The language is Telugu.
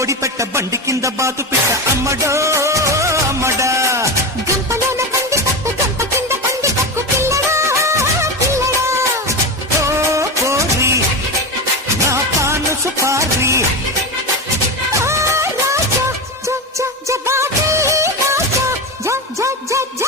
కోడి పెట్ట బండి కింద బాతు పెట్ట అమ్మడో అమ్మడా గంపలోన పంది కప్పు గంప కింద పంది కక్కు పిల్లడా పిల్లడా ఓ కోరి నా పాను సుపారి ఆ రాజా జ జ జ బాబీ రాజా జ జ జ జ